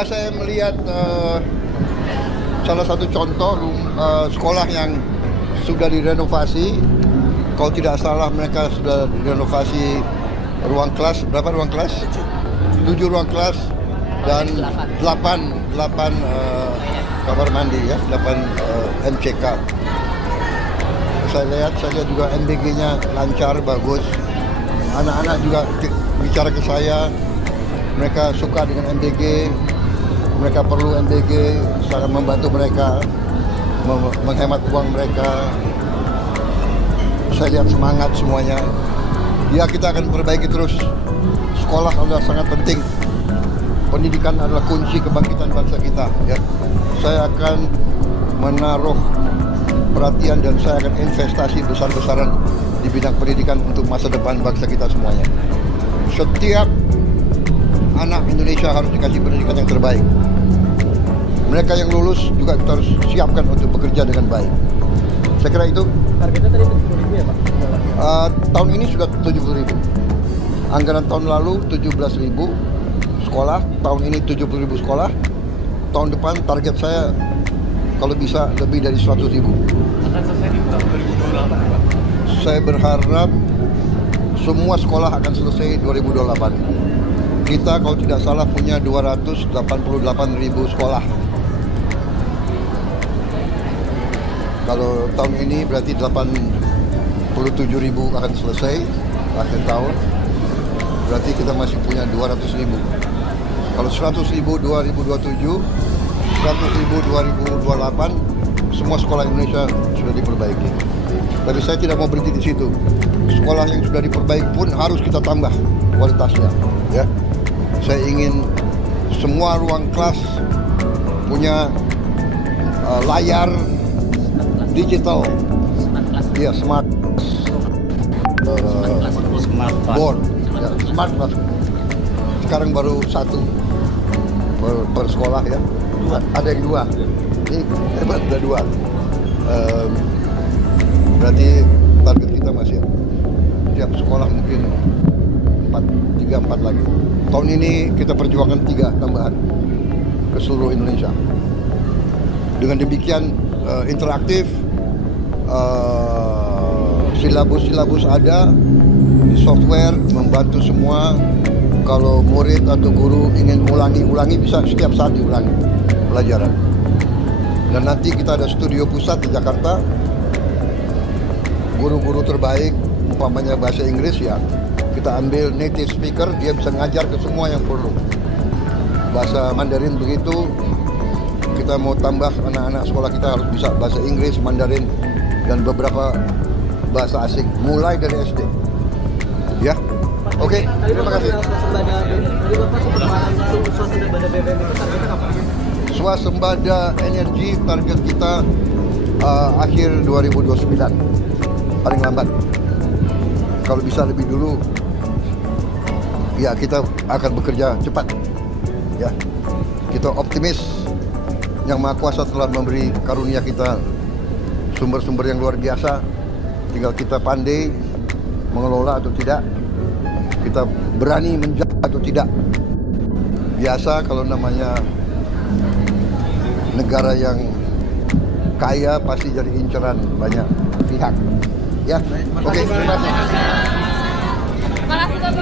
Ya, saya melihat salah satu contoh sekolah yang sudah direnovasi. Kalau tidak salah mereka sudah direnovasi ruang kelas. Berapa ruang kelas? 7 ruang kelas dan 8 kamar mandi ya, 8 MCK. Saya lihat juga MBG-nya lancar, bagus. Anak-anak juga bicara ke saya, mereka suka dengan MBG, mereka perlu MBG, sangat membantu mereka, menghemat uang mereka. Saya lihat semangat semuanya. Ya, kita akan perbaiki terus. Sekolah adalah sangat penting. Pendidikan adalah kunci kebangkitan bangsa kita. Ya. Saya akan menaruh perhatian dan saya akan investasi besar-besaran di bidang pendidikan untuk masa depan bangsa kita semuanya. Setiap anak Indonesia harus dikasih pendidikan yang terbaik. Mereka yang lulus juga kita harus siapkan untuk bekerja dengan baik. Saya kira itu. Targetnya tadi 70.000 ya Pak? Tahun ini sudah 70.000. Anggaran tahun lalu 17.000 sekolah, tahun ini 70.000 sekolah. Tahun depan target saya kalau bisa lebih dari 100.000. Akan selesai di tahun 2028 Pak? Saya berharap semua sekolah akan selesai 2028. Kita kalau tidak salah punya 288.000 sekolah. Kalau tahun ini berarti 87.000 akan selesai akhir tahun. Berarti kita masih punya 200.000. Kalau 100.000 2027, 100.000 2028, semua sekolah Indonesia sudah diperbaiki. Tapi saya tidak mau berhenti di situ. Sekolah yang sudah diperbaiki pun harus kita tambah kualitasnya. Ya, saya ingin semua ruang kelas punya layar digital, ya smart board, ya, smart class. Sekarang baru satu per sekolah ya. Ada yang 2. Ini hebat, ada 2. Berarti target kita masih tiap sekolah mungkin 3-4 lagi. Tahun ini kita perjuangkan 3 tambahan ke seluruh Indonesia. Dengan demikian interaktif, silabus ada di software, membantu semua. Kalau murid atau guru ingin ulangi bisa setiap saat diulangi pelajaran. Dan nanti kita ada studio pusat di Jakarta. Guru-guru terbaik, umpamanya bahasa Inggris ya, kita ambil native speaker, dia bisa ngajar ke semua yang perlu. Bahasa Mandarin begitu, kita mau tambah anak-anak sekolah kita harus bisa bahasa Inggris, Mandarin, dan beberapa bahasa asing, mulai dari SD. Ya, oke, terima kasih. Tadi Bapak sempat swasembada BBM itu targetnya kapan? Swasembada energi target kita akhir 2029, paling lambat. Kalau bisa lebih dulu, ya kita akan bekerja cepat. Ya, kita optimis. Yang Maha Kuasa telah memberi karunia kita sumber-sumber yang luar biasa. Tinggal kita pandai mengelola atau tidak, kita berani menjaga atau tidak. Biasa kalau namanya negara yang kaya pasti jadi inceran banyak pihak. Ya, oke, terima kasih. Makasih Bapak.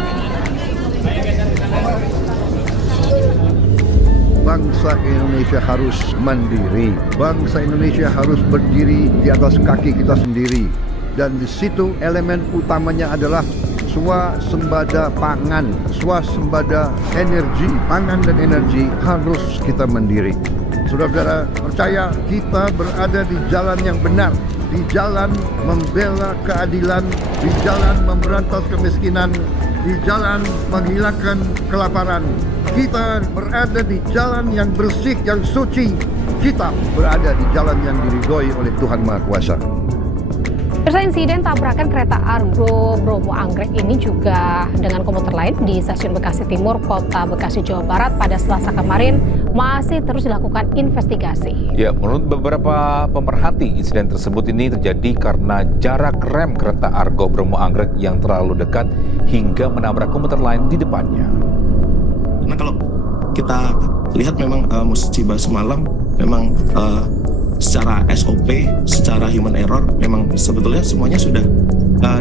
Bangsa Indonesia harus mandiri. Bangsa Indonesia harus berdiri di atas kaki kita sendiri. Dan di situ elemen utamanya adalah swasembada pangan, swasembada energi. Pangan dan energi harus kita mandiri. Saudara-saudara, percaya kita berada di jalan yang benar, di jalan membela keadilan, di jalan memberantas kemiskinan, di jalan menghilangkan kelaparan. Kita berada di jalan yang bersih, yang suci. Kita berada di jalan yang diridhoi oleh Tuhan Maha Kuasa. Pemirsa, insiden tabrakan kereta Argo Bromo Anggrek ini juga dengan komuter lain di Stasiun Bekasi Timur, Kota Bekasi, Jawa Barat pada Selasa kemarin masih terus dilakukan investigasi. Ya, menurut beberapa pemerhati, insiden tersebut ini terjadi karena jarak rem kereta Argo Bromo Anggrek yang terlalu dekat hingga menabrak komuter lain di depannya. Nah, kalau kita lihat memang musibah semalam memang secara SOP, secara human error memang sebetulnya semuanya sudah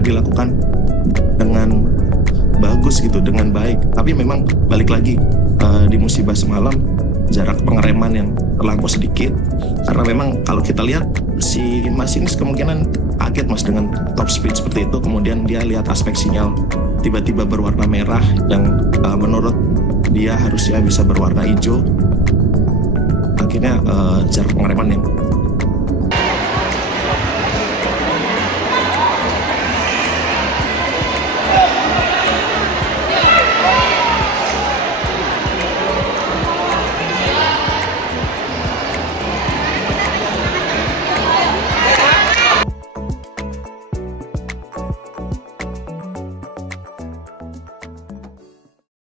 dilakukan dengan bagus gitu, dengan baik. Tapi memang balik lagi di musibah semalam jarak pengereman yang terlampau sedikit, karena memang kalau kita lihat si masinis kemungkinan kaget mas dengan top speed seperti itu, kemudian dia lihat aspek sinyal tiba-tiba berwarna merah yang menurut dia harusnya bisa berwarna hijau, akhirnya jarak pengereman yang